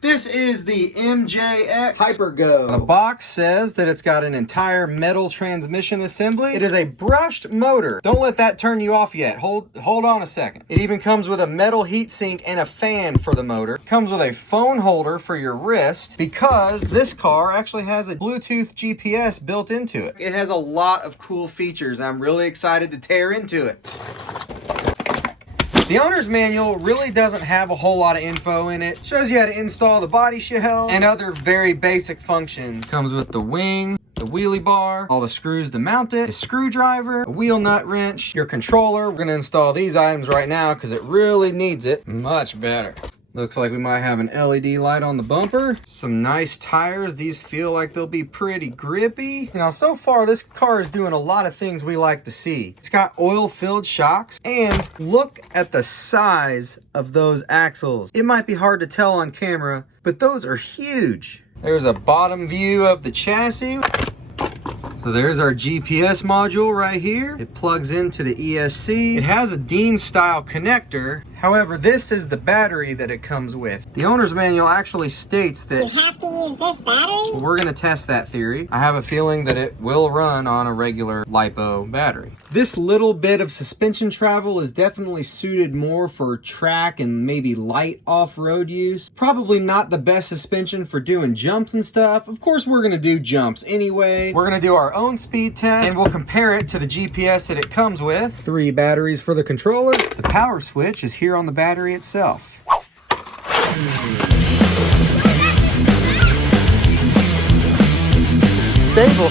This is the MJX Hyper Go. The box says that it's got an entire metal transmission assembly. It is a brushed motor. Don't let that turn you off yet. Hold on a second. It even comes with a metal heatsink and a fan for the motor. It comes with a phone holder for your wrist because this car actually has a Bluetooth GPS built into it. It has a lot of cool features. I'm really excited to tear into it. The owner's manual really doesn't have a whole lot of info in it. Shows you how to install the body shell and other very basic functions. Comes with the wing, the wheelie bar, all the screws to mount it, a screwdriver, a wheel nut wrench, your controller. We're gonna install these items right now because it really needs it much better. Looks like we might have an LED light on the bumper. Some nice tires. These feel like they'll be pretty grippy. Now, so far, this car is doing a lot of things we like to see. It's got oil-filled shocks. And look at the size of those axles. It might be hard to tell on camera, but those are huge. There's a bottom view of the chassis. So there's our GPS module right here. It plugs into the ESC. It has a Dean style connector. However, this is the battery that it comes with. The owner's manual actually states that you have to use this battery? We're gonna test that theory. I have a feeling that it will run on a regular LiPo battery. This little bit of suspension travel is definitely suited more for track and maybe light off-road use. Probably not the best suspension for doing jumps and stuff. Of course, we're gonna do jumps anyway. We're gonna do our own speed test and we'll compare it to the GPS that it comes with. 3 batteries for the controller. The power switch is here on the battery itself. Stable.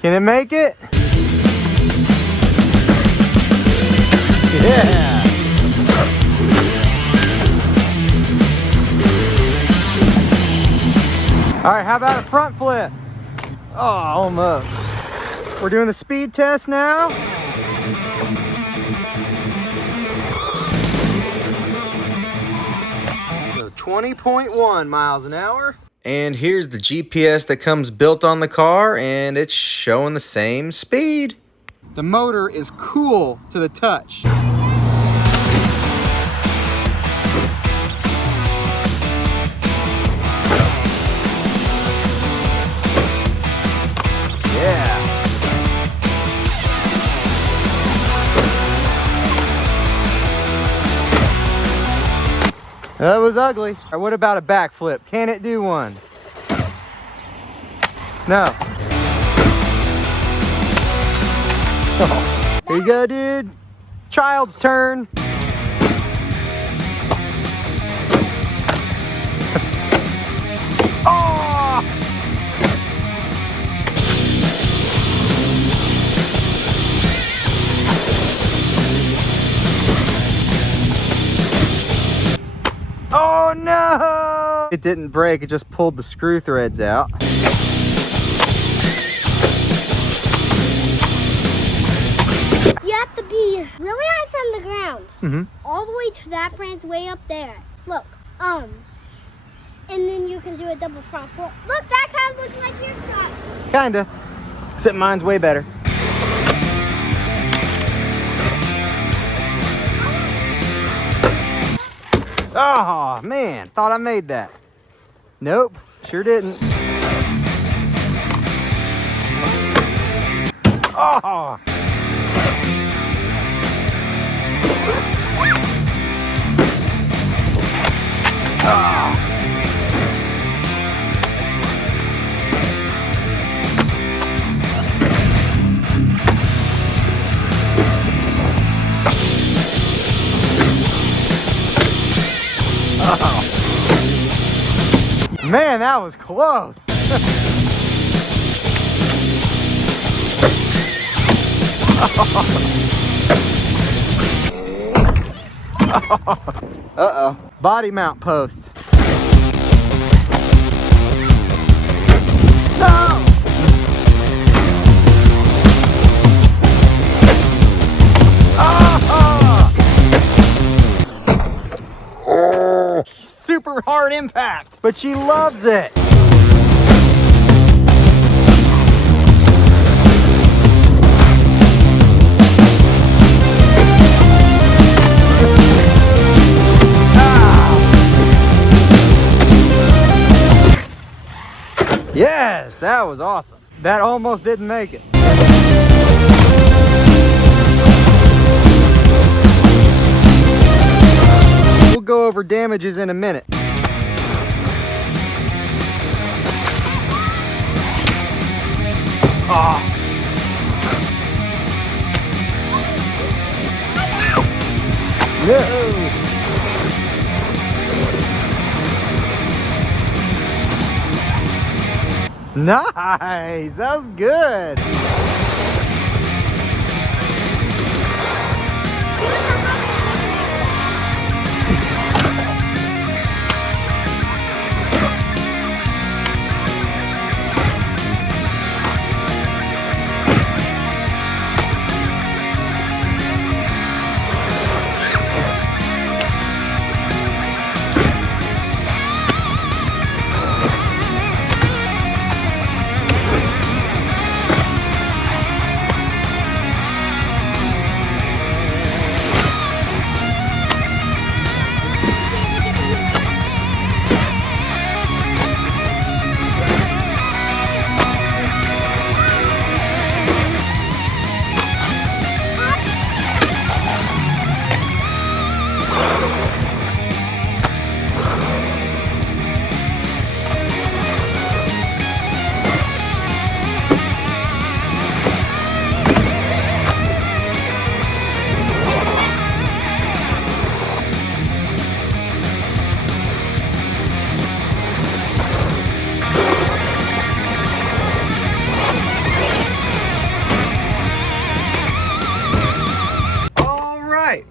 Can it make it? Yeah. All right, how about a front flip? Oh, almost. We're doing the speed test now. So 20.1 miles an hour. And here's the GPS that comes built on the car, and it's showing the same speed. The motor is cool to the touch. Yeah. That was ugly. All right, what about a backflip? Can it do one? No. Oh. Here you go, dude. Child's turn. Oh! Oh no! It didn't break, it just pulled the screw threads out. You have to be really high from the ground. All the way to that branch way up there. Look, and then you can do a double front flip. Look, that kind of looks like your shot. Kinda, except mine's way better. Oh man, thought I made that. Nope, sure didn't. Oh! Oh! Man, that was close. Uh-oh. Body mount post. No! Oh! Super hard impact, but she loves it. Yes, that was awesome. That almost didn't make it. We'll go over damages in a minute. Oh. No. Nice, that was good.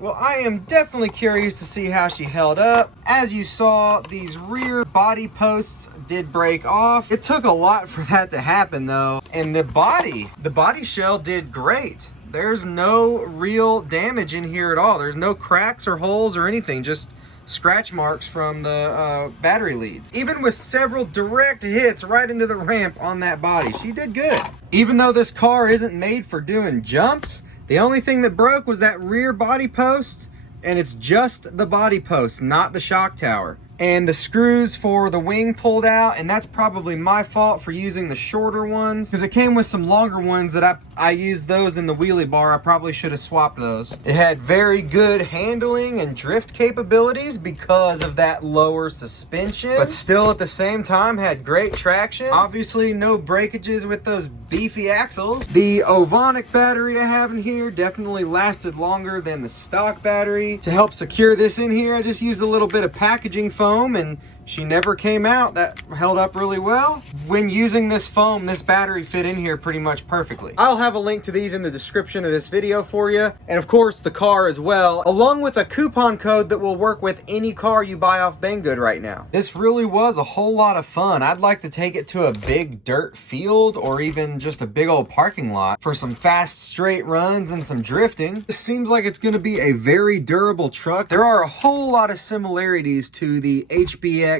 Well, I am definitely curious to see how she held up. As you saw, these rear body posts did break off. It took a lot for that to happen though. And the body shell did great. There's no real damage in here at all. There's no cracks or holes or anything, just scratch marks from the battery leads. Even with several direct hits right into the ramp on that body, she did good. Even though this car isn't made for doing jumps, the only thing that broke was that rear body post, and it's just the body post, not the shock tower. And the screws for the wing pulled out, and that's probably my fault for using the shorter ones, because it came with some longer ones that I used those in the wheelie bar. I probably should have swapped those. It had very good handling and drift capabilities because of that lower suspension, but still at the same time had great traction. Obviously no breakages with those beefy axles. The Ovonic battery I have in here definitely lasted longer than the stock battery. To help secure this in here, I just used a little bit of packaging foam, and she never came out. That held up really well. When using this foam, this battery fit in here pretty much perfectly. I'll have a link to these in the description of this video for you, and of course the car as well, along with a coupon code that will work with any car you buy off Banggood right now. This really was a whole lot of fun. I'd like to take it to a big dirt field or even just a big old parking lot for some fast straight runs and some drifting. This seems like it's going to be a very durable truck. There are a whole lot of similarities to the HBX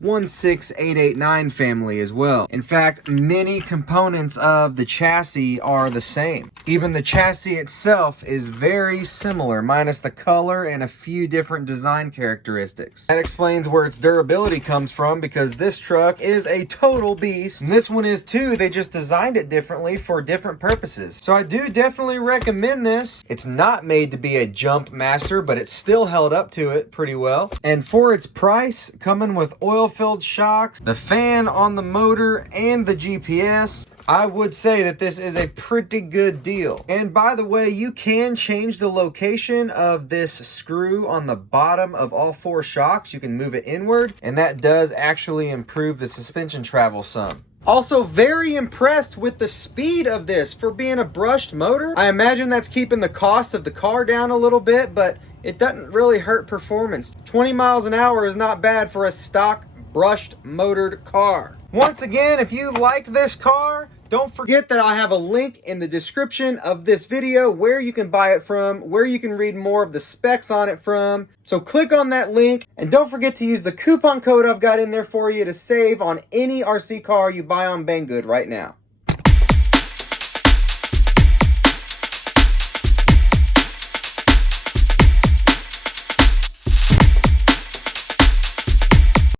16889 family as well. In fact, many components of the chassis are the same. Even the chassis itself is very similar, minus the color and a few different design characteristics. That explains where its durability comes from, because this truck is a total beast, and this one is too. They just designed it differently for different purposes. So I do definitely recommend this. It's not made to be a jump master, but it still held up to it pretty well. And for its price, coming with oil-filled shocks, the fan on the motor, and the GPS, I would say that this is a pretty good deal. And by the way, you can change the location of this screw on the bottom of all four shocks. You can move it inward, and that does actually improve the suspension travel some. Also very impressed with the speed of this for being a brushed motor. I imagine that's keeping the cost of the car down a little bit, but it doesn't really hurt performance. 20 miles an hour is not bad for a stock brushed motored car. Once again, if you like this car, don't forget that I have a link in the description of this video where you can buy it from, where you can read more of the specs on it from. So click on that link, and don't forget to use the coupon code I've got in there for you to save on any RC car you buy on Banggood right now.